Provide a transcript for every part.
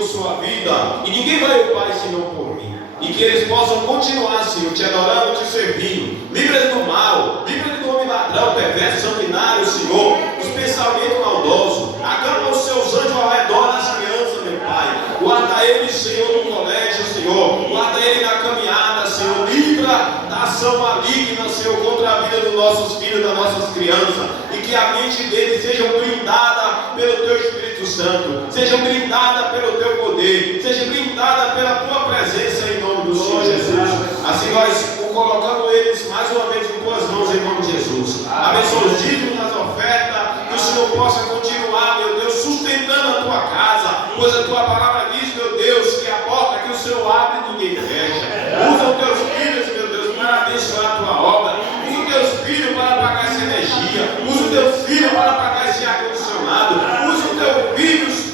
deu sua vida, e ninguém vai ao Pai senão por mim. E que eles possam continuar, Senhor, te adorando, te servindo. Livra eles do mal, livra eles do homem ladrão, perverso, sanguinário, Senhor, dos pensamentos maldosos. Acampa os seus anjos ao redor das crianças, meu Pai. Guarda eles, Senhor, no colégio, Senhor. Guarda eles na caminhada, Senhor. Livra da ação maligna, Senhor, contra a vida dos nossos filhos, das nossas crianças. E que a mente deles seja blindada pelo Teu Espírito Santo. Seja blindada pelo Teu poder. Seja blindada pela Tua presença em nome do Senhor Jesus. Assim nós colocamos eles mais uma vez em Tuas mãos em nome de Jesus. Abençoa os dízimos, as ofertas. Que o Senhor possa continuar, meu Deus, sustentando a Tua casa. Pois a Tua palavra diz, meu Deus, que a porta que o Senhor abre ninguém fecha. Usa os Teus filhos, meu Deus, para abençoar a Tua obra. Usa os Teus filhos para pagar essa energia. Usa os Teus filhos para pagar esse ar-condicionado. Usa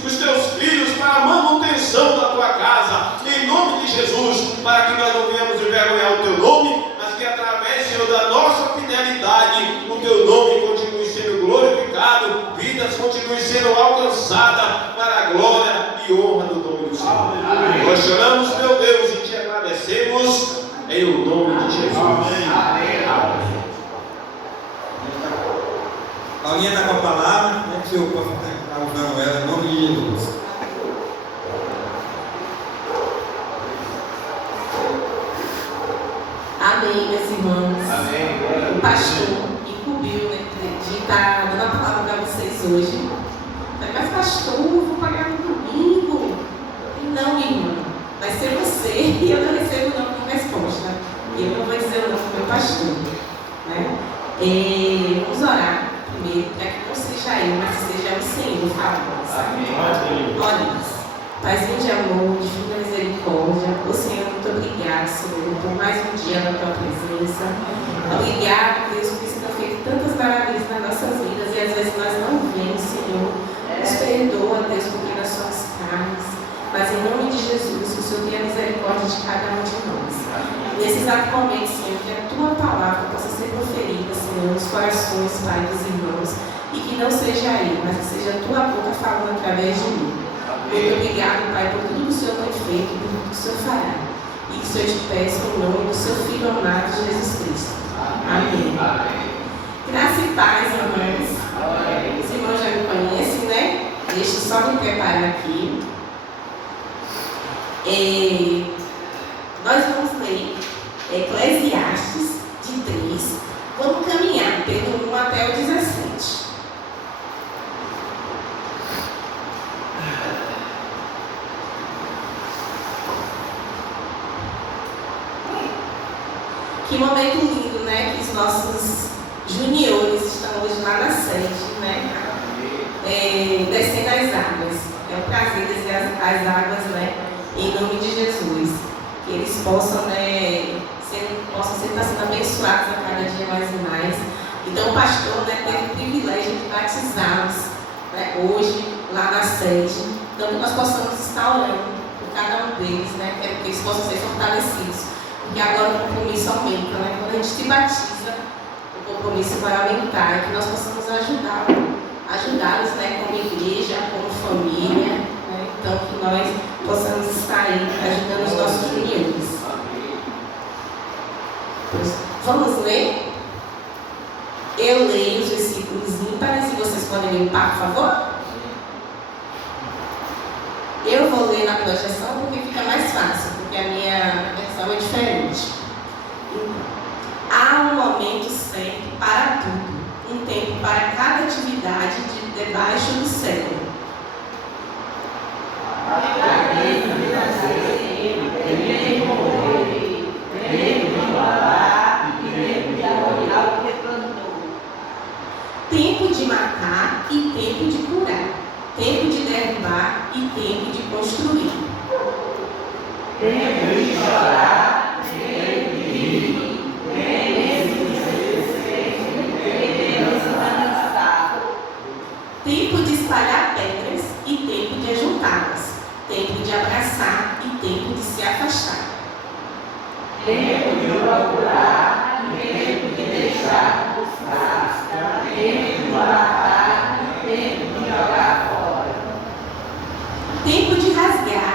os Teus filhos para a manutenção da Tua casa. Em nome de Jesus, para que nós não venhamos envergonhar o Teu nome, mas que através, Senhor, da nossa fidelidade, o Teu nome continue sendo glorificado, vidas continuem sendo alcançadas para a glória e honra do nome do Senhor. Amém. Nós choramos, meu Deus, e te agradecemos em o nome de Jesus. Amém. Amém. Alguém está com a palavra, né? Que eu posso estar usando ela em nome de Jesus. Amém, meus irmãos. Amém. O pastor incumbiu, né, de estar dando a palavra para vocês hoje. Mas pastor, vou pagar no domingo. E não, irmã, vai ser você. E eu não recebo não como resposta. E eu não vou dizer o nome do meu pastor. Né? Vamos orar primeiro, para que não seja eu, mas seja o Senhor falando. Amém. Olha, Paizinho de amor, de fina misericórdia, o Senhor, muito obrigado, Senhor, por mais um dia na Tua presença. Obrigado, Deus, por isso que tem feito tantas maravilhas nas nossas vidas e às vezes nós não vemos, Senhor. Nos perdoa, Deus, porque nós somos carnes. Mas em nome de Jesus, que o Senhor tenha misericórdia de cada um de nós. Nesse exato momento, Senhor, que a Tua palavra possa ser proferida, Senhor, nos corações, Pai, dos irmãos, e que não seja eu, mas que seja a Tua boca falando através de mim. Muito obrigado, Pai, por tudo que o Senhor tem feito e por tudo que o Senhor fará. E que o Senhor te peça em nome do Seu Filho amado, Jesus Cristo. Amém. Graça e paz, irmãos. Os irmãos já me conhecem, né? Deixa eu só me preparar aqui. Nós vamos ler Eclesiastes de 3. Vamos caminhar pelo 1 até o 17. Que momento lindo, né? Que os nossos juniores estão hoje lá na sede, né? Descendo as águas. É um prazer descer as águas, né? Em nome de Jesus. Que eles possam, né? Possam estar sendo abençoados a cada dia mais e mais. Então o pastor, né, teve o privilégio de batizá-los, né, hoje, lá na sede. Então que nós possamos estar orando por cada um deles, né? Que eles possam ser fortalecidos. Porque agora o compromisso aumenta, né? Quando a gente se batiza, o compromisso vai aumentar e que nós possamos ajudá-los, né? Como igreja, como família, né? Então que nós possamos estar aí ajudando os nossos juniores. Vamos ler? Eu leio os versículos ímpares e vocês podem ler o par, por favor? Eu vou ler na projeção porque fica mais fácil, porque a minha versão é diferente. Há um momento certo para tudo, um tempo para cada atividade debaixo do céu. Tempo de matar e tempo de curar. Tempo de derrubar e tempo de construir. Tempo de chorar, tempo de rir, tempo de ser descansado. Tempo de espalhar pedras e tempo de ajuntá-las. Tempo de abraçar e tempo de se afastar. Tempo de procurar, tempo de deixar buscar. Tempo de matar, tempo de jogar fora. Tempo de rasgar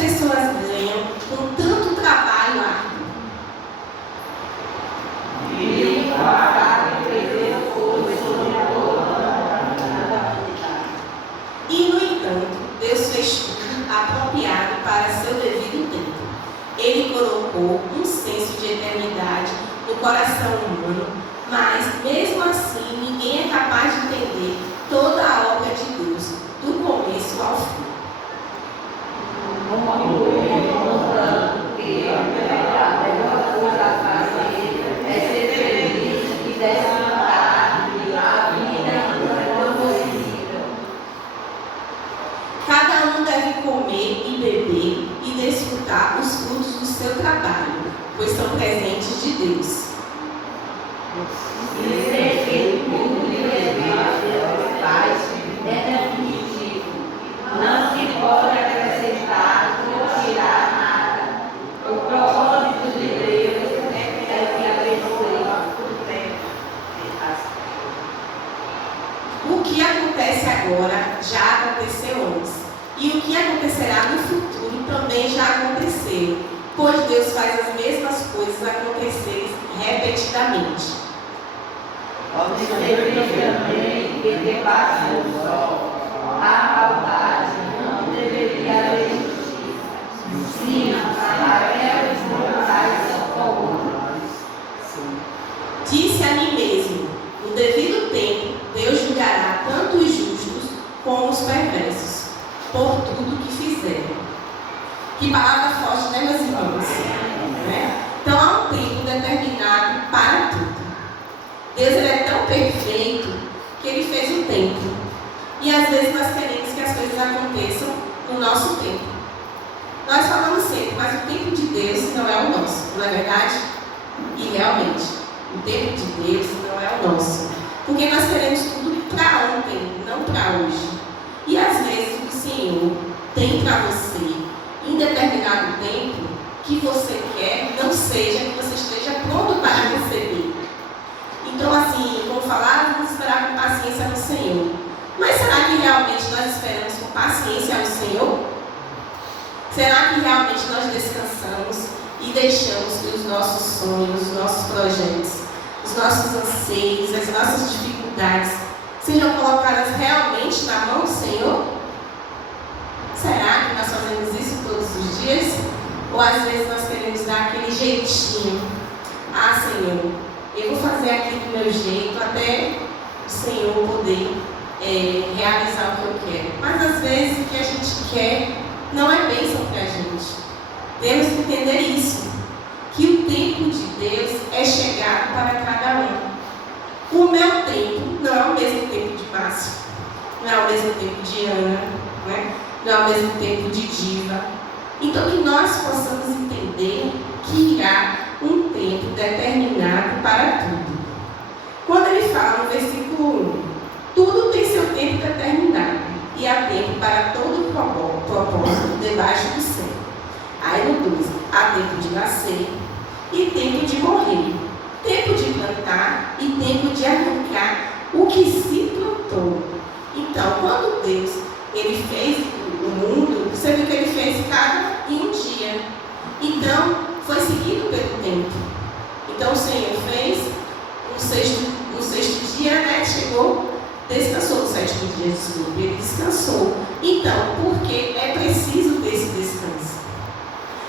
pessoas ganham com tanto trabalho árduo? E, no entanto, Deus fez tudo apropriado para seu devido tempo. Ele colocou um senso de eternidade no coração humano, mas, mesmo assim, ninguém é capaz de entender toda a obra de Deus, do começo ao fim. Cada um deve comer e beber e desfrutar os frutos do seu trabalho, pois são presentes de Deus. Não se pode acrescentar ou tirar nada. O propósito de Deus é que abençoe o tempo. O que acontece agora já aconteceu antes, e o que acontecerá no futuro também já aconteceu, pois Deus faz as mesmas coisas acontecerem repetidamente. Observe também que debaixo do sol a maldade não deveria haver justiça. Sim, até os mortais são corruptos. Disse a mim mesmo: no devido tempo, Deus julgará tanto os justos como os perversos, por tudo que fizeram. Que palavra forte, né, meus irmãos? Né? Então, há um tempo determinado para tudo. Deus ele é tão perfeito que ele fez o tempo. E às vezes nós queremos que as coisas aconteçam no nosso tempo. Nós falamos sempre, mas o tempo de Deus não é o nosso, não é verdade? E realmente, o tempo de Deus não é o nosso. Porque nós queremos tudo para ontem, não para hoje. E às vezes o Senhor tem para você, em determinado tempo, que você quer, não seja que você esteja pronto para receber. Então, assim, como falar, vamos esperar com paciência no Senhor. Mas será que realmente nós esperamos com paciência no Senhor? Será que realmente nós descansamos e deixamos que os nossos sonhos, os nossos projetos, os nossos anseios, as nossas dificuldades sejam colocadas realmente na mão do Senhor? Será que nós fazemos isso todos os dias? Ou às vezes nós queremos dar aquele jeitinho? Ah, Senhor, eu vou fazer aqui do meu jeito até o Senhor poder realizar o que eu quero. Mas às vezes o que a gente quer não é bênção para a gente. Temos que entender isso, que o tempo de Deus é chegado para cada um. O meu tempo não é o mesmo tempo de Márcio, não é o mesmo tempo de Ana, não é o mesmo tempo de Diva. Então que nós possamos entender que irá um tempo determinado para tudo. Quando ele fala no versículo 1, tudo tem seu tempo determinado, e há tempo para todo propósito debaixo do céu. Aí no 12, há tempo de nascer e tempo de morrer, tempo de plantar e tempo de arrancar o que se plantou. Então, quando Deus ele fez o mundo, você viu que ele fez cada em um dia. Então, foi seguido pelo tempo. Então, o Senhor fez no sexto dia, né? Chegou, descansou no sétimo dia, desculpa, ele descansou. Então, porque é preciso ter esse descanso.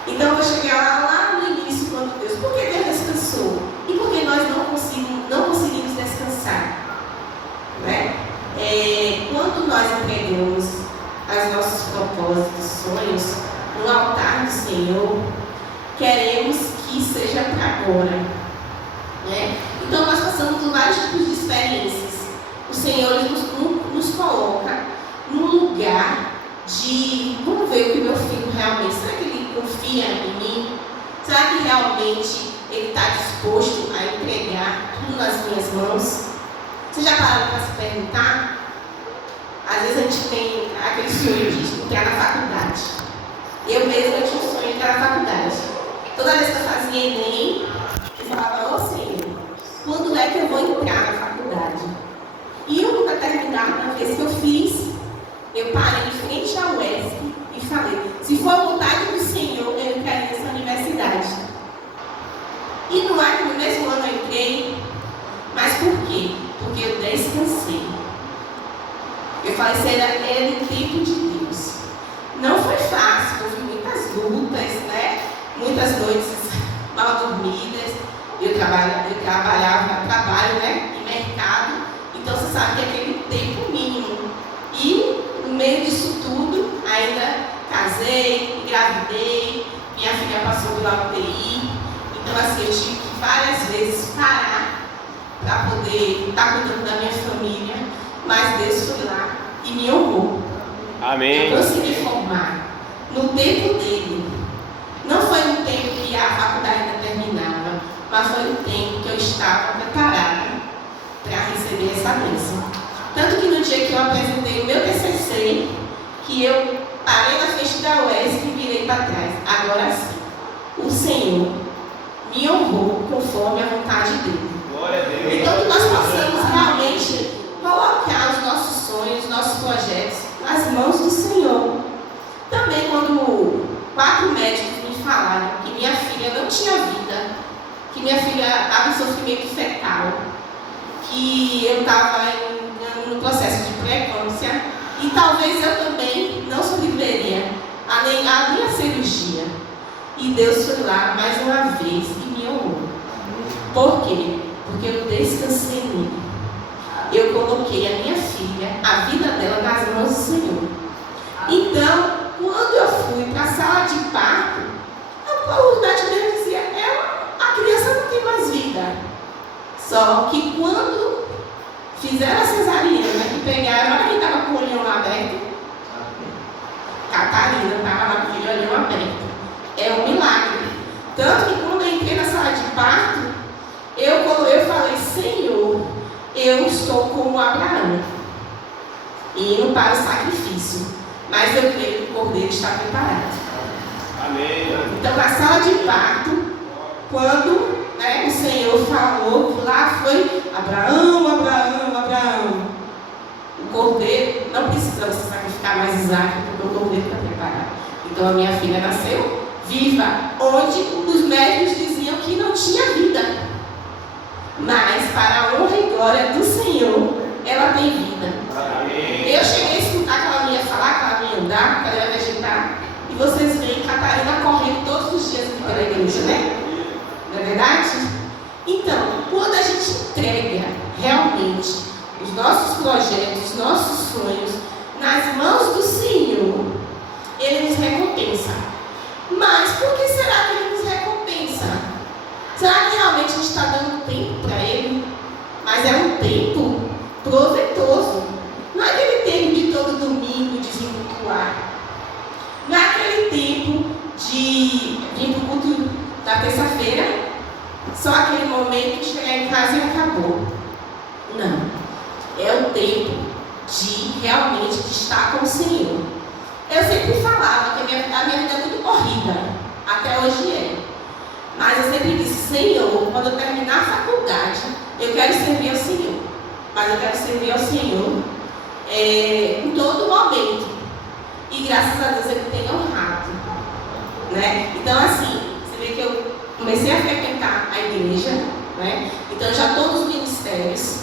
Então, eu vou chegar lá no início, quando Deus, por que Deus descansou? E por que nós não conseguimos descansar? Né? Quando nós entregamos os nossos propósitos, sonhos, no altar do Senhor, queremos que seja para agora. Né? Então, nós passamos por vários tipos de experiências. O Senhor nos coloca num lugar de, vamos ver o que meu filho realmente, será que ele confia em mim? Será que realmente ele está disposto a entregar tudo nas minhas mãos? Você já parou para se perguntar? Às vezes a gente tem aquele sonho de entrar na faculdade. Eu mesma tinha um sonho de entrar na faculdade. Toda vez que eu fazia Enem, eu falava, ô Senhor, quando é que eu vou entrar na faculdade? E uma determinada vez que eu fiz, eu parei em frente ao UESC e falei, se for a vontade noites mal dormidas. Eu trabalho, né, em mercado. Então você sabe que é aquele tempo mínimo. E no meio disso tudo, ainda casei, engravidei, minha filha passou pela UTI. Então assim, eu tive que várias vezes parar para poder estar cuidando da minha família. Mas Deus foi lá e me honrou. Amém. Eu consegui formar no tempo dele. Não foi no tempo que a faculdade ainda terminava, mas foi no tempo que eu estava preparada para receber essa bênção. Tanto que no dia que eu apresentei o meu TCC, que eu parei na frente da UESP e virei para trás. Agora sim, o Senhor me honrou conforme a vontade dele. Glória a Deus. Então que nós possamos realmente colocar os nossos sonhos, os nossos projetos nas mãos do Senhor. Também quando 4 médicos me falaram que minha filha não tinha vida, que minha filha estava em sofrimento fetal, que eu estava no processo de pré-eclâmpsia e talvez eu também não sobreviveria a nem a cirurgia. E Deus foi lá mais uma vez e me honrou. Por quê? Porque eu descansei nele. Eu coloquei a minha filha, a vida dela nas mãos do Senhor. Então, quando eu fui para a sala de parto, o médico dizia, a criança não tem mais vida. Só que quando fizeram a cesariana e pegaram, olha quem estava com o olhão aberto, Catarina estava lá com o olhão aberto. É um milagre. Tanto que quando eu entrei na sala de parto, eu falei, Senhor, eu estou como Abraão, indo para o sacrifício, mas eu creio que o cordeiro está preparado. Amém. Então, na sala de parto, quando o Senhor falou que lá foi Abraão, Abraão, Abraão, o cordeiro, não precisa você sacrificar mais Isaac, porque o cordeiro está preparado. Então, a minha filha nasceu viva, onde os médicos diziam que não tinha vida. Mas, para a honra e glória do Senhor, ela tem vida. Amém. Eu cheguei a escutar que ela ia falar, que ela ia andar, que ela ia vegetar. E vocês veem Catarina correndo todos os dias aqui pela igreja, né? Não é verdade? Então, quando a gente entrega realmente os nossos projetos, os nossos sonhos nas mãos do Senhor, Ele nos recompensa. Mas por que será que Ele nos recompensa? Será que realmente a gente está dando tempo para Ele? Mas é um tempo proveitoso. Não é aquele tempo de todo domingo de vir cultuar. Não é aquele tempo de vir para o culto da terça-feira, só aquele momento de chegar em casa e acabou. Não. É o tempo de realmente de estar com o Senhor. Eu sempre falava que a minha vida é muito corrida. Até hoje é. Mas eu sempre disse, Senhor, quando eu terminar a faculdade, eu quero servir ao Senhor. Mas eu quero servir ao Senhor em todo momento. E graças a Deus Ele tem honrado. Né? Então assim, você vê que eu comecei a frequentar a igreja, né? Então eu já estou nos ministérios.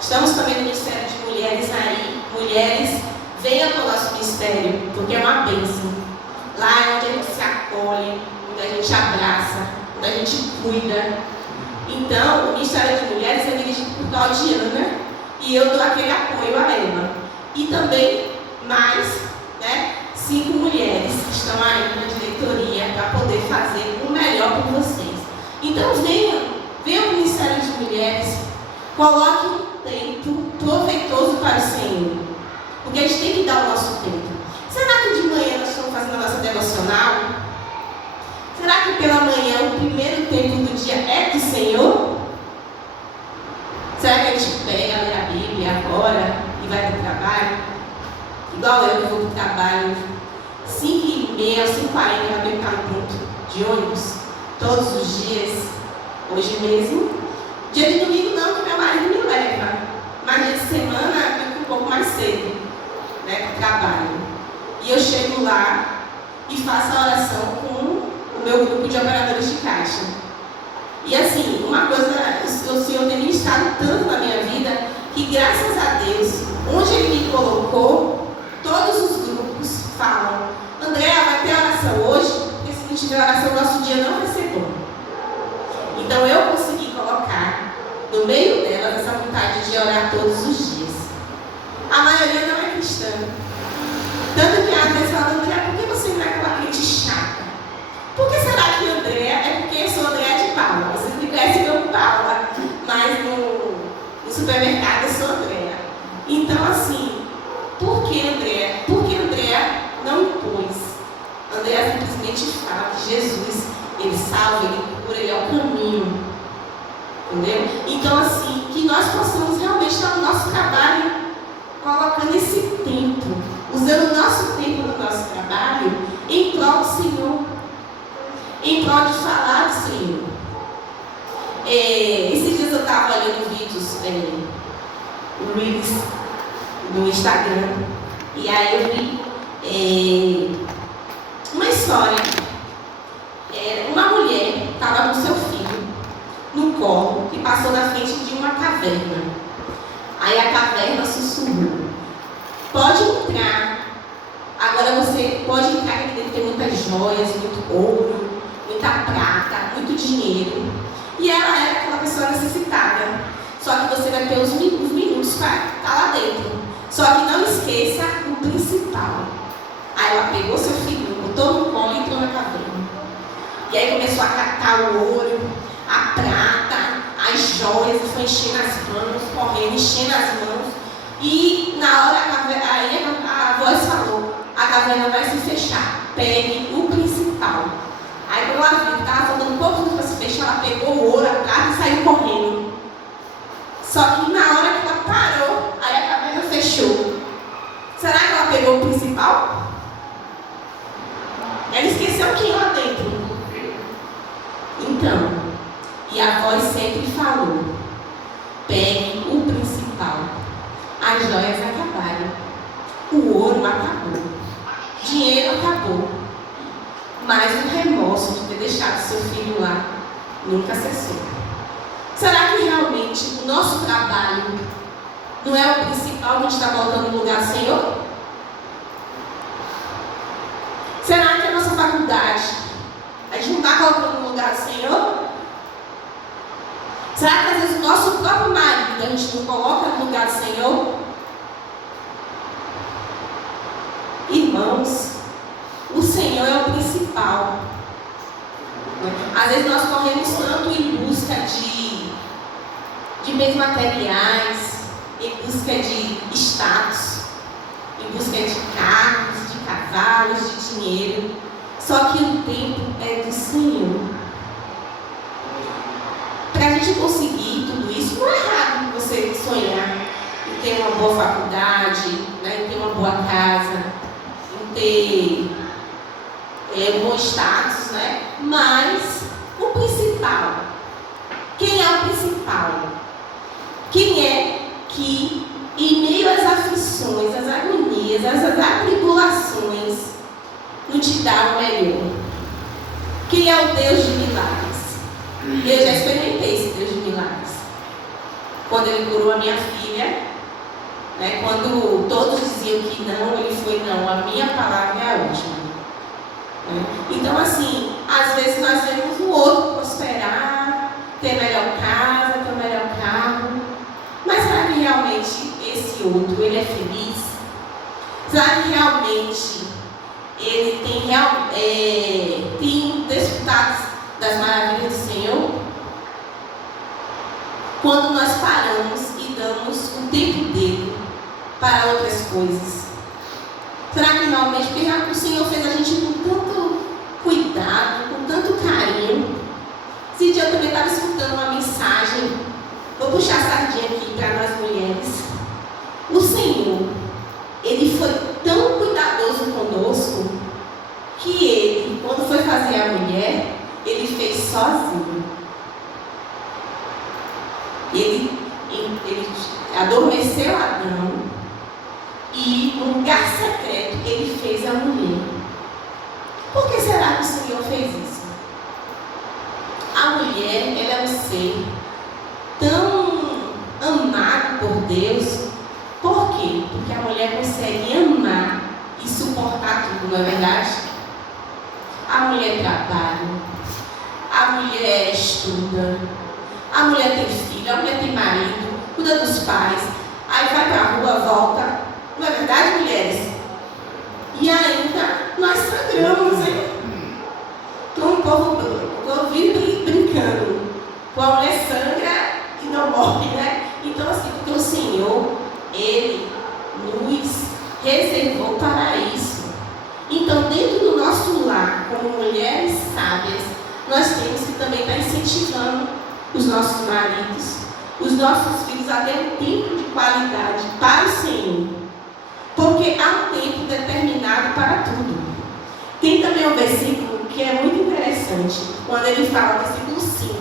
Estamos também no Ministério de Mulheres aí. Mulheres, venham para o nosso ministério, porque é uma bênção. Lá é onde a gente se acolhe, onde a gente abraça, onde a gente cuida. Então, o Ministério de Mulheres é dirigido por Claudiana e eu dou aquele apoio a ela. E também mais 5 mulheres que estão aí na diretoria para poder fazer o melhor por vocês. Então, venham para o Ministério de Mulheres, coloque um tempo proveitoso para o Senhor. Porque a gente tem que dar o nosso tempo. Será que de manhã nós estamos fazendo a nossa devocional? Será que pela manhã o primeiro tempo do dia é do Senhor? Será que a gente pega a ler a Bíblia agora e vai para o trabalho? Igual eu que vou para o trabalho, 5h30, 5h40, eu tenho que estar no ponto de ônibus, todos os dias, hoje mesmo. Dia de domingo não, que meu marido me leva, mas dia de semana eu fico um pouco mais cedo, para o trabalho. E eu chego lá e faço a oração com o meu grupo de operadores de caixa. E assim, uma coisa, o Senhor tem ministrado tanto na minha vida, que graças a Deus, onde Ele me colocou, todos os grupos falam, Andréa, vai ter oração hoje? Porque se não tiver oração, nosso dia não vai ser bom. Então eu consegui colocar no meio delas essa vontade de orar todos os dias. A maioria não é cristã. Tanto que a pessoa fala, André, por que você não é aquela crente chata? Por que será que Andréa é porque eu sou Andréa de Paula? Vocês me conhecem como Paula, mas no supermercado eu sou Andréa. Então assim, por que Andréa? Porque Andréa não impôs. Andréa simplesmente fala que Jesus, ele salva, ele cura, ele é o caminho. Entendeu? Então assim, que nós possamos realmente estar no nosso trabalho, colocando esse tempo, usando o nosso tempo no nosso trabalho em prol do Senhor, em prol de falar do Senhor. Esses dias eu estava olhando vídeos, reels no Instagram, e aí eu vi uma história. Uma mulher estava com seu filho no colo e passou na frente de uma caverna. Aí a caverna sussurrou: pode entrar. Agora você pode entrar, que deve ter muitas joias, muito ouro, muita prata, muito dinheiro. E ela era aquela pessoa necessitada. Só que você vai ter os minutos para estar lá dentro. Só que não esqueça o principal. Aí ela pegou seu filho, botou no colo e entrou na caverna. E aí começou a catar o ouro, a prata, as joias, foi enchendo as mãos, correndo, enchendo as mãos. E na hora a voz falou: a caverna vai se fechar, pegue o principal. Aí quando ela viu que estava faltando um pouco para se fechar, ela pegou o ouro, a prata e saiu correndo. Só que na hora que ela parou, aí a caverna fechou. Será que ela pegou o principal? Ela esqueceu quem lá dentro. Então, e a voz sempre falou: pegue o principal. As joias acabaram, o ouro acabou, dinheiro acabou, mas o remorso de ter deixado seu filho lá nunca cessou. Será que realmente o nosso trabalho não é o principal que a gente está colocando no lugar do Senhor? Será que a nossa faculdade a gente não está colocando no lugar do Senhor? Será que às vezes o nosso próprio marido a gente não coloca no lugar do Senhor? Irmãos, o Senhor é o principal. Às vezes nós corremos tanto em busca de bens materiais, em busca de status, em busca de carros, de cavalos, de dinheiro. Só que o tempo é do Senhor. Para a gente conseguir tudo isso, não é errado você sonhar em ter uma boa faculdade, né, em ter uma boa casa, em ter um bom status, né? Mas o principal, quem é o principal? Quem é que, em meio às aflições, às agonias, às atribulações, não te dá o melhor? Quem é o Deus de milagres? Eu já experimentei esse Deus de milagres. Quando Ele curou a minha filha, né, quando todos diziam que não, Ele foi não, a minha palavra é a última. Então assim, às vezes nós vemos o outro prosperar, ter melhor casa, ter melhor carro. Mas será que realmente esse outro, ele é feliz? Será que realmente ele tem desfrutado das maravilhas do Senhor? Quando nós paramos e damos o tempo dele para outras coisas. Será que realmente, porque o Senhor fez a gente com tanto cuidado, com tanto carinho. Esse dia eu também estava escutando uma mensagem, vou puxar a sardinha aqui para nós mulheres. O Senhor, Ele foi tão cuidadoso conosco, que Ele, quando foi fazer a mulher, Ele fez sozinho. Ele adormeceu Adão e, num lugar secreto, Ele fez a mulher. Por que será que o Senhor fez isso? A mulher, ela é um ser tão amado por Deus. Por quê? Porque a mulher consegue amar e suportar tudo, não é verdade? A mulher trabalha, a mulher estuda, a mulher tem filho, a mulher tem marido, cuida dos pais, aí vai para a rua, volta. Não é verdade, mulheres? E ainda nós sangramos, hein? Então o povo vive brincando. Com a mulher sangra e não morre, né? Então assim, porque o Senhor, Ele nos reservou para isso. Então, dentro do nosso lar, como mulheres sábias, nós temos que também estar incentivando os nossos maridos, os nossos filhos a ter um tempo de qualidade para o Senhor. Porque há um tempo determinado para tudo. Tem também um versículo que é muito interessante, quando ele fala, versículo 5.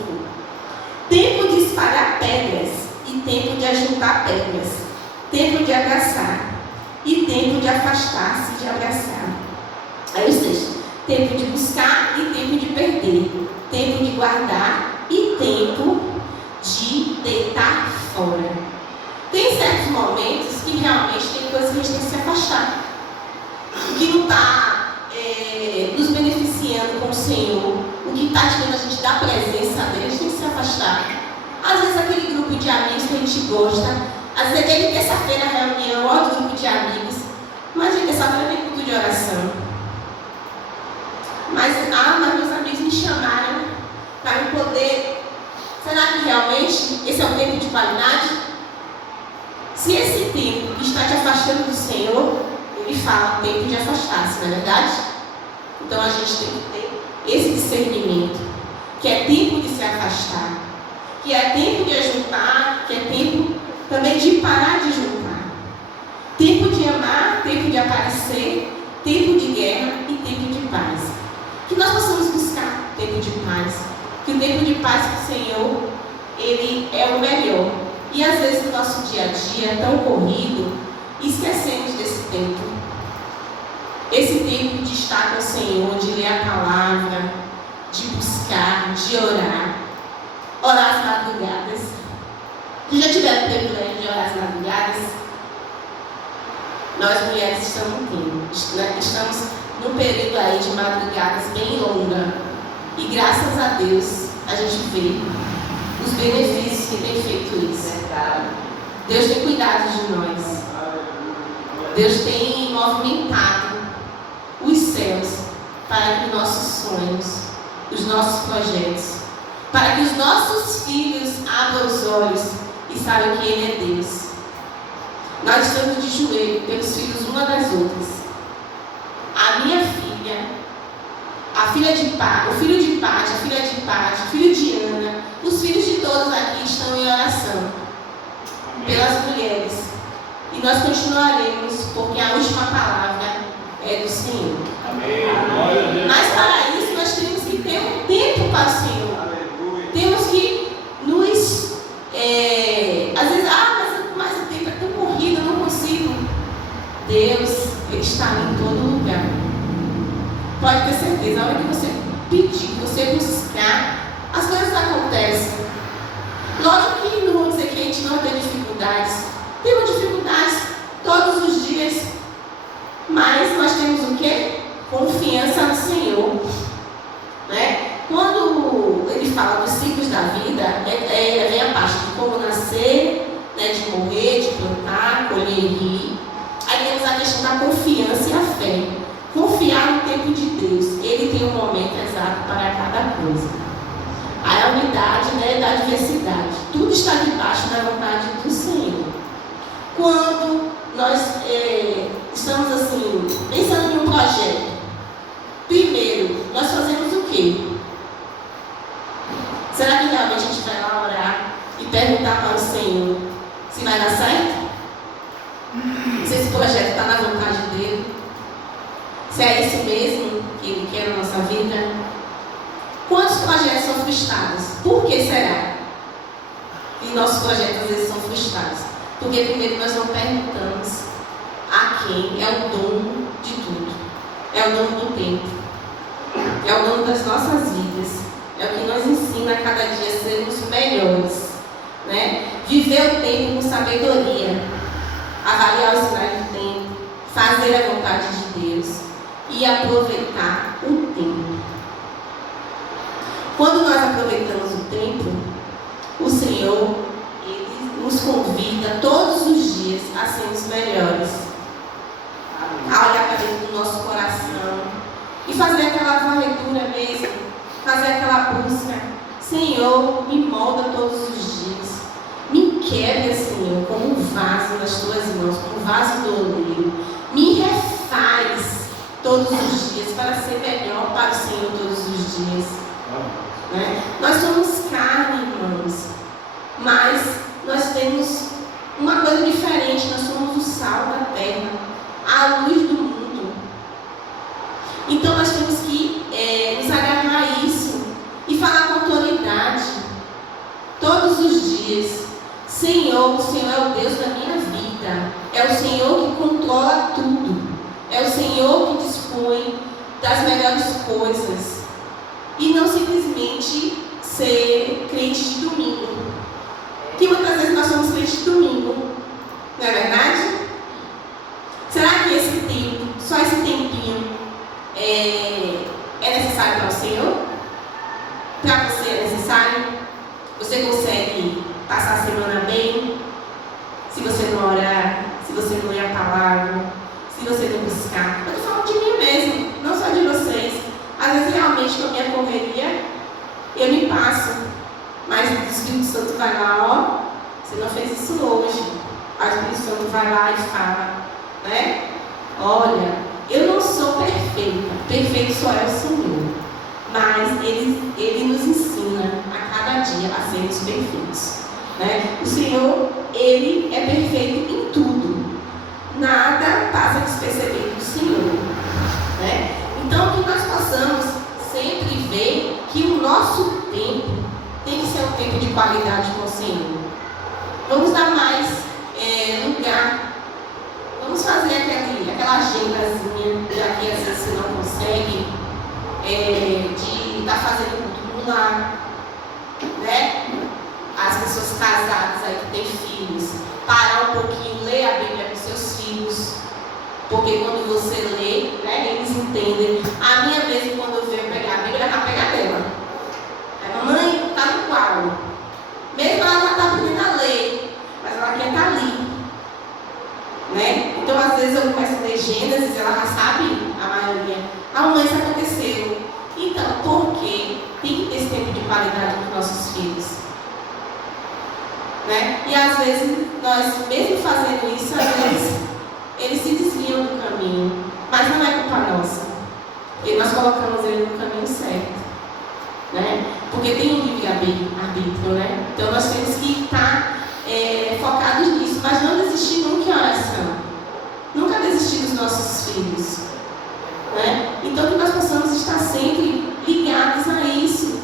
Tempo de espalhar pedras e tempo de ajuntar pedras. Tempo de abraçar e tempo de afastar-se de abraçar. Aí o sexto, tempo de buscar e tempo de perder, tempo de guardar e tempo de deitar fora. Tem certos momentos que realmente tem coisas que a gente tem que se afastar, o que não está nos beneficiando com o Senhor, o que está tirando a gente da presença dele, a gente tem que se afastar. Às vezes aquele grupo de amigos que a gente gosta, às vezes aquele terça-feira reunião, outro grupo de amigos, mas a terça-feira tem culto de oração. Mas meus amigos me chamaram para eu poder. Será que realmente esse é um tempo de qualidade? Se esse tempo está te afastando do Senhor, ele fala tempo de afastar-se, não é verdade? Então a gente tem que ter esse discernimento, que é tempo de se afastar, que é tempo de ajuntar, que é tempo também de parar de juntar. Tempo de amar, tempo de aparecer, tempo de guerra e tempo de paz. Que nós possamos buscar tempo de paz. Que o tempo de paz do Senhor, ele é o melhor. E às vezes no nosso dia a dia, tão corrido, esquecemos desse tempo. Esse tempo de estar com o Senhor, de ler a palavra, de buscar, de orar. Orar às madrugadas. Vocês já tiveram tempo de orar às madrugadas? Nós mulheres estamos num período aí de madrugadas bem longa. E graças a Deus a gente vê os benefícios que tem feito isso. Deus tem cuidado de nós. Deus tem movimentado os céus para que os nossos sonhos, os nossos projetos, para que os nossos filhos abram os olhos e saibam que Ele é Deus. Nós estamos de joelho pelos filhos uma das outras. A minha filha, a filha de Pátio, o filho de Pátio, a filha de Pátio, o filho de Ana, os filhos de todos aqui estão em oração pelas mulheres. E nós continuaremos, porque a última palavra é do Senhor. Amém. Mas para isso nós temos que ter um tempo para o Senhor. Aleluia. Temos que nos... às vezes, mas o tempo é tão corrido, eu não consigo. Deus, Ele está em todo lugar. Pode ter certeza, a hora que você pedir, que você buscar, as coisas acontecem. Lógico que não vou dizer que a gente não tem dificuldades. Temos dificuldades todos os dias. Mas nós temos o quê? Confiança no Senhor. Né? Quando ele fala dos ciclos da vida, vem a parte de como nascer, né, de morrer, de plantar, colher e rir. Aí temos a questão da confiança e a fé. Confiar no tempo de Deus. Ele tem um momento exato para cada coisa. Aí a unidade, né, da diversidade. Tudo está debaixo da vontade do Senhor. Quando nós estamos assim, pensando em um projeto, primeiro, nós fazemos o quê? Será que realmente a gente vai lá orar e perguntar para o Senhor se vai dar certo? Se esse projeto está na vontade dele? Se é isso mesmo que Ele quer na nossa vida? Quantos projetos são frustrados? Por que será? E nossos projetos às vezes são frustrados. Porque primeiro nós não perguntamos a quem é o dono de tudo. É o dono do tempo. É o dono das nossas vidas. É o que nos ensina a cada dia a sermos melhores. Né? Viver o tempo com sabedoria. Avaliar os sinais do tempo. Fazer a vontade de Deus. E aproveitar o tempo. Quando nós aproveitamos o tempo, o Senhor, Ele nos convida todos os dias a sermos melhores, a olhar para dentro do nosso coração e fazer aquela varredura mesmo, fazer aquela busca. Senhor, me molda todos os dias, me quebra, Senhor, como um vaso nas tuas mãos, como um vaso do oleiro, me refaz todos os dias para ser melhor para o Senhor todos os dias. Né? Nós somos carne, irmãos, mas nós temos uma coisa diferente. Nós somos o sal da terra, a luz do mundo. Então nós temos que nos agarrar a isso e falar com autoridade todos os dias: Senhor, o Senhor é o Deus da minha vida, é o Senhor que controla tudo, é o Senhor que dispõe das melhores coisas. E não simplesmente ser crente de domingo. Que muitas vezes nós somos crentes de domingo. Não é verdade? Será que esse tempo, só esse tempinho, é necessário para o Senhor? Para você é necessário? Você consegue passar a semana bem? Se você não orar, se você não ler a palavra, se você não buscar. Eu estou falando de mim mesmo, não só de vocês. Às vezes, realmente, com a minha correria, eu me passo. Mas o Espírito Santo vai lá, ó, você não fez isso hoje. Aí o Espírito Santo vai lá e fala, né? Olha, eu não sou perfeita. Perfeito só é o Senhor. Mas Ele nos ensina a cada dia a sermos perfeitos. Né? O Senhor, Ele é perfeito em tudo. Nada passa despercebido do Senhor. Né? Então, que nós possamos sempre ver que o nosso tempo tem que ser um tempo de qualidade com o Senhor. Vamos dar mais lugar. Vamos fazer aquela agendazinha, já que às vezes você não consegue, de estar fazendo culto no lar. Né? As pessoas casadas aí que têm filhos, parar um pouquinho, ler a Bíblia com seus filhos. Porque quando você lê, né, eles entendem. A minha vez, quando eu venho pegar a Bíblia, ela vai pegar dela. A mamãe está no quadro. Mesmo ela já está aprendendo a ler, mas ela quer estar ali. Né? Então, às vezes, eu começo a ler Gênesis, ela já sabe, a maioria. Ah, mamãe, isso aconteceu. Então, por quê? Tem que ter esse tempo de qualidade com nossos filhos. Né? E às vezes, nós, mesmo fazendo isso, às vezes, eles se desviam do caminho, mas não é culpa nossa, porque nós colocamos ele no caminho certo, né? Porque tem um livre-arbítrio, né? Então nós temos que estar focados nisso, mas não desistir nunca em oração, nunca desistir dos nossos filhos, né? Então que nós possamos estar sempre ligados a isso,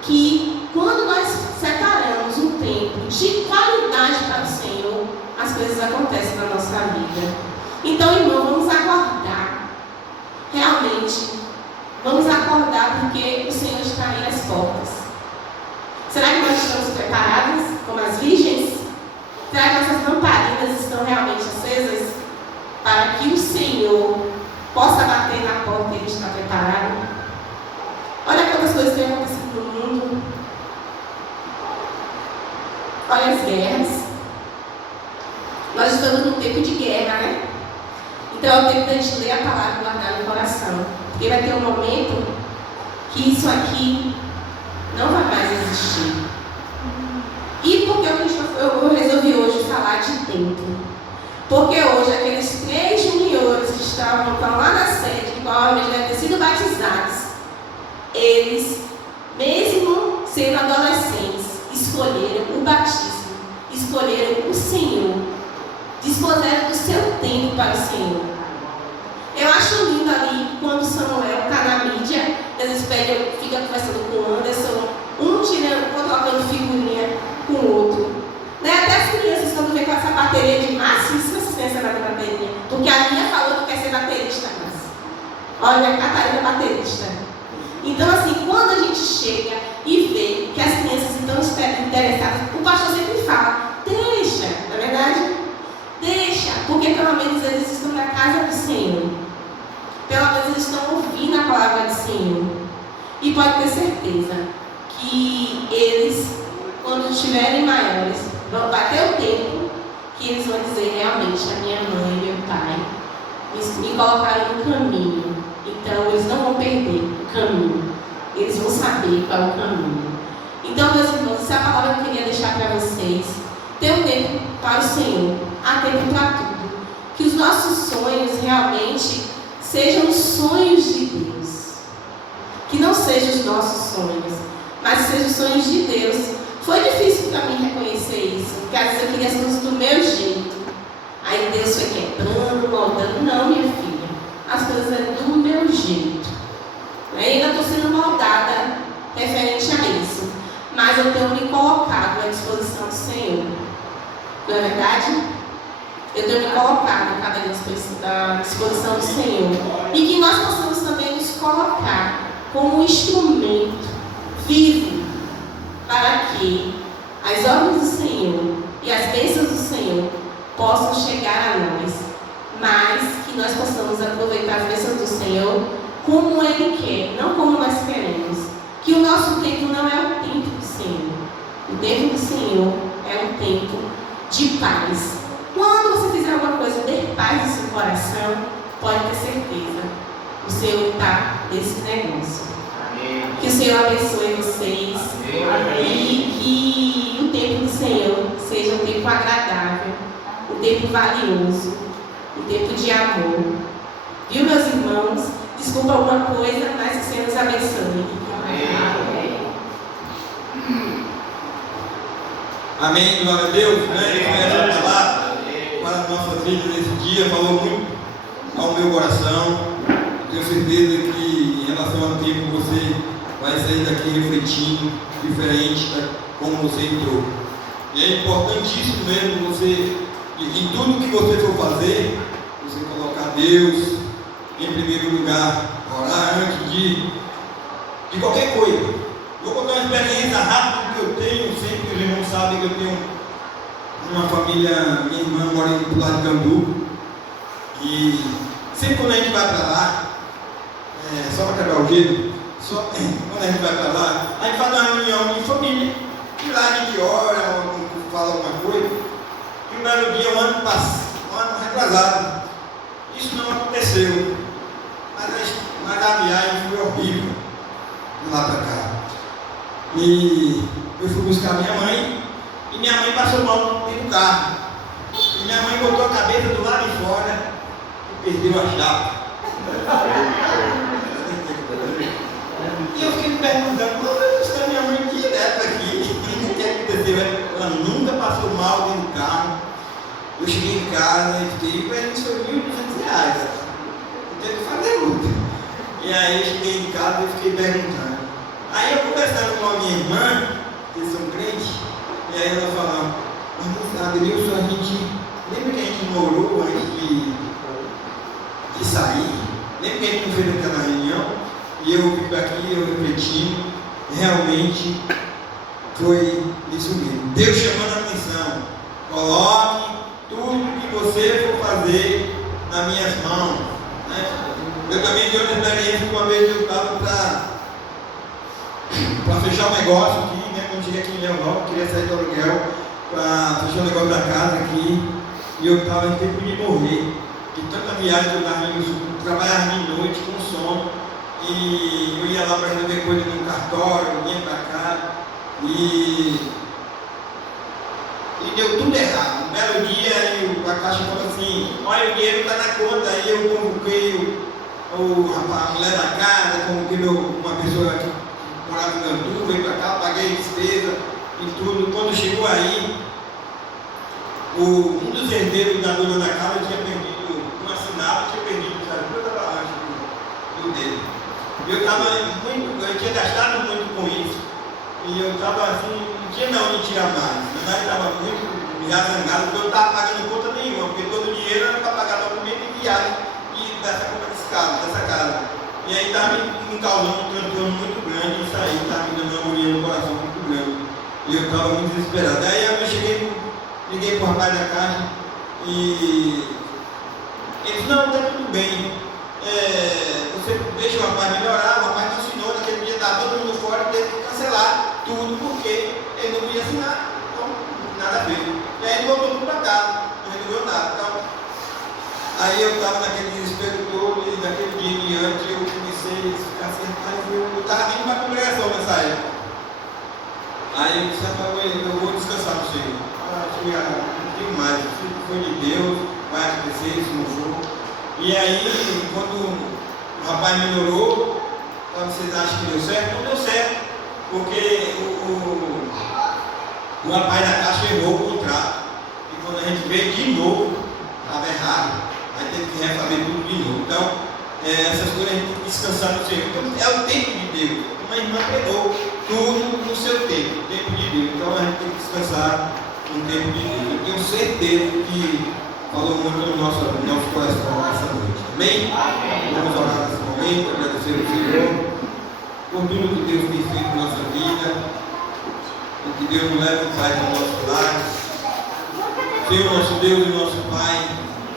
que quando nós separamos um tempo de qualidade para o Senhor, as coisas acontecem na nossa vida. Então, irmão, vamos acordar. Realmente, vamos acordar porque o Senhor está aí às portas. Será que nós estamos preparados como as virgens? Será que nossas lamparinas estão realmente acesas para que o Senhor possa bater na porta e ele está preparado? Olha quantas coisas têm acontecido no mundo. Olha as guerras. Nós estamos num tempo de guerra, né? Então é o tempo da gente ler a palavra e guardar no coração. Porque vai ter um momento que isso aqui não vai mais existir. E por que eu resolvi hoje falar de tempo? Porque hoje aqueles 3 juniores que estão lá na sede, que provavelmente devem ter sido batizados, eles, mesmo sendo adolescentes, escolheram o batismo, escolheram o Senhor, dispuseram do seu tempo para o Senhor. Eu acho lindo ali quando Samuel está na mídia, às vezes fica conversando com o Anderson, um colocando figurinha com o outro. Né? Até as crianças, quando vem com essa bateria de massa, isso vocês pensam na bateria, porque a minha falou que quer ser baterista, mas olha, a Catarina é baterista. Então, assim, quando a gente chega e vê que as crianças estão interessadas, o pastor sempre fala, deixa, não é verdade? Deixa, porque pelo menos eles estão na casa do Senhor. Pelo menos eles estão ouvindo a palavra do Senhor. E pode ter certeza, que eles, quando estiverem maiores, vai ter o tempo que eles vão dizer realmente: a minha mãe e meu pai me colocaram no caminho. Então eles não vão perder o caminho, eles vão saber qual é o caminho. Então, meus irmãos, essa é a palavra que eu queria deixar para vocês. Ter um tempo para o Senhor, há tempo para tudo. Que os nossos sonhos realmente sejam os sonhos de Deus. Que não sejam os nossos sonhos, mas sejam os sonhos de Deus. Foi difícil para mim reconhecer isso, porque às vezes eu queria as coisas do meu jeito. Aí Deus foi quebrando, moldando. Não, minha filha, as coisas é do meu jeito. Eu ainda estou sendo moldada referente a isso, mas eu tenho me colocado à disposição do Senhor. Não é verdade? Eu tenho me colocado cada dia à disposição do Senhor. E que nós possamos também nos colocar como um instrumento vivo para que as obras do Senhor e as bênçãos do Senhor possam chegar a nós, mas que nós possamos aproveitar as bênçãos do Senhor como Ele quer, não como nós queremos. Que o nosso tempo não é o tempo do Senhor. O tempo do Senhor é um tempo de paz. Quando você fizer alguma coisa, dê paz no seu coração, pode ter certeza, o Senhor está nesse negócio. Amém. Que o Senhor abençoe vocês. Amém. E que o tempo do Senhor seja um tempo agradável, um tempo valioso, um tempo de amor. Viu, meus irmãos? Desculpa alguma coisa, mas que o Senhor nos abençoe. Amém. Amém, glória a Deus, né? Ele começa a falar para as nossas vidas nesse dia, falou muito ao meu coração. Tenho certeza que em relação ao tempo você vai sair daqui refletindo, diferente de como você entrou. E é importantíssimo mesmo você, em tudo que você for fazer, você colocar Deus em primeiro lugar, orar antes de qualquer coisa. Vou contar uma experiência rápida que eu tenho, sempre os irmãos sabem que eu tenho uma família, minha irmã mora do lado de Cambu, e sempre quando a gente vai para lá, só para quebrar o gelo, quando a gente vai para lá, a gente faz uma reunião de família, e lá a gente ora, fala alguma coisa, e um belo dia, um ano retrasado, isso não aconteceu, mas a viagem foi horrível, de lá para cá. E eu fui buscar minha mãe, e minha mãe passou mal dentro do carro. E minha mãe botou a cabeça do lado de fora e perdeu a chave. E eu fiquei me perguntando, como está minha mãe direto aqui? O que aconteceu? Ela nunca passou mal dentro do carro. Eu cheguei em casa e fiquei, para mim foi R$1.200. Eu tenho que fazer luta. E aí eu cheguei em casa e fiquei perguntando. Aí eu conversando com a minha irmã, que são crentes, e aí ela falou, mas não sabe, Deus, a gente, lembra que a gente morou antes de sair? Lembra que a gente não fez aquela reunião? E eu fico aqui, eu refletindo, realmente foi isso mesmo. Deus chamando a atenção, coloque tudo que você for fazer nas minhas mãos. Né? Eu também tive uma experiência que uma vez eu estava para fechar um negócio aqui, né? Quando cheguei aqui em Leão Nova, queria sair do aluguel para fechar o negócio da casa aqui, e eu estava em tempo de morrer, de tanta viagem que eu estava indo, trabalhava de noite com sono, e eu ia lá para resolver coisa no cartório, vinha para cá, e deu tudo errado. Um belo dia, a caixa falou assim, olha, o dinheiro está na conta. Aí eu convoquei a mulher da casa, convoquei uma pessoa que morava em Gandu, veio para cá, paguei despesa e tudo. Quando chegou aí, um dos herdeiros da dona da casa tinha perdido uma sinal, tinha perdido, sabe, toda a barragem do dedo. Eu tinha gastado muito com isso. E eu estava assim, não tinha onde tirar mais. Na verdade, estava muito zangado, porque eu não estava pagando conta nenhuma, porque todo o dinheiro era para pagar documento e viagem dessa conta dessa casa. E aí estava me causando um transtorno muito grande, isso aí estava me dando uma agonia no coração muito grande. E eu estava muito desesperado. Aí eu liguei para o rapaz da caixa e ele disse, não, está tudo bem. Você deixa o rapaz melhorar, o rapaz não assinou, naquele dia estava todo mundo fora, teve que cancelar. assim, mas eu estava vindo para a congregação nessa época. Aí eu disse, eu vou descansar no Senhor. Não tenho mais, se foi de Deus, vai acontecer, se não for. E aí, quando o rapaz melhorou, vocês acham que deu certo? Não deu certo, porque o rapaz da caixa errou o contrato. E quando a gente veio de novo, estava errado. Aí teve que refazer tudo de novo. Então, essas coisas a gente tem que descansar no Senhor. Então, é o tempo de Deus. Como a irmã pregou, tudo no seu tempo, o tempo de Deus. Então, a gente tem que descansar no tempo de Deus. Eu tenho certeza que falou muito no nosso coração nessa noite. Amém? Vamos orar nesse momento, agradecer ao Senhor por tudo que Deus tem feito na nossa vida, por que Deus nos leva e faz no nosso lar. Senhor, nosso Deus e nosso Pai,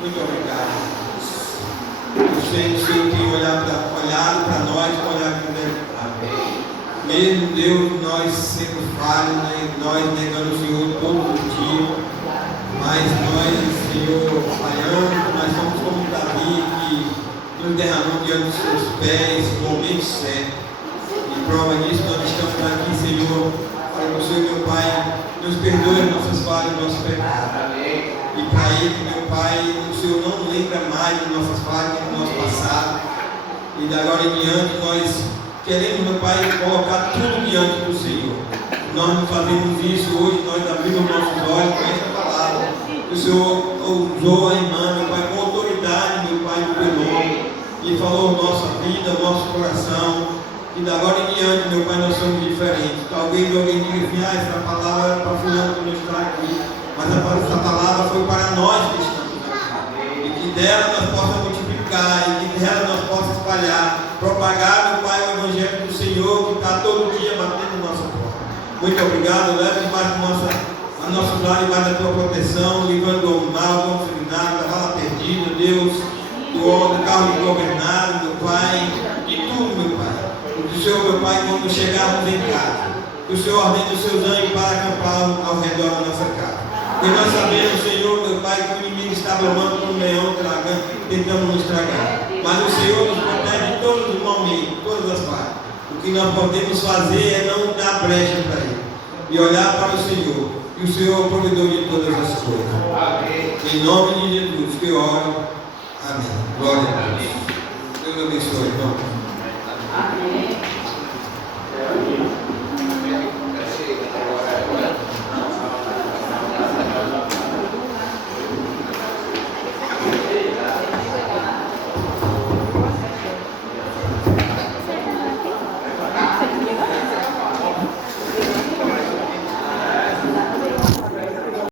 muito obrigado. Eu sei que o Senhor tem olhado para nós com olhar que deve estar. Mesmo Deus, nós sendo falhos, nós negando o Senhor todo dia, mas nós, Senhor, falhamos, nós somos como Davi que nos derramou diante dos seus pés no momento certo. E prova disso, nós estamos aqui, Senhor, para que o Senhor, meu Pai, nos perdoe as nossas falhas, nossos pecados. E para Ele, meu Pai, o Senhor não lembra mais das nossas falhas, do nosso passado. E de agora em diante, nós queremos, meu Pai, colocar tudo diante do Senhor. Nós não fazemos isso hoje, nós abrimos nossos olhos com essa palavra. O Senhor usou a irmã, meu Pai, com autoridade, meu Pai, do teu nome, e falou nossa vida, nosso coração. E da agora em diante, meu Pai, nós somos diferentes. Talvez alguém diga assim, essa palavra era para fulano que não está aqui. Mas essa palavra foi para nós que estamos aqui. E que dela nós possamos multiplicar, e que dela nós possamos espalhar, propagar, meu Pai, o Evangelho do Senhor, que está todo dia batendo na nossa porta. Muito obrigado, leve debaixo a nossos lares, debaixo da tua proteção, livrando do mal, do enfermidade, da bala perdida, Deus, do carro desgovernado, meu Pai, de tudo, meu Pai. O Senhor, meu Pai, quando chegarmos em casa, que o Senhor ordene os seus anjos para acampar ao redor da nossa casa. E nós sabemos, Senhor, meu Pai, que o inimigo está bramando como um leão, tentando nos estragar. Mas o Senhor nos protege em todos os momentos, todas as partes. O que nós podemos fazer é não dar brecha para Ele e olhar para o Senhor. E o Senhor é o provedor de todas as coisas. Amém. Em nome de Jesus que eu oro. Amém. Glória a Deus. Deus abençoe, irmão. Amém.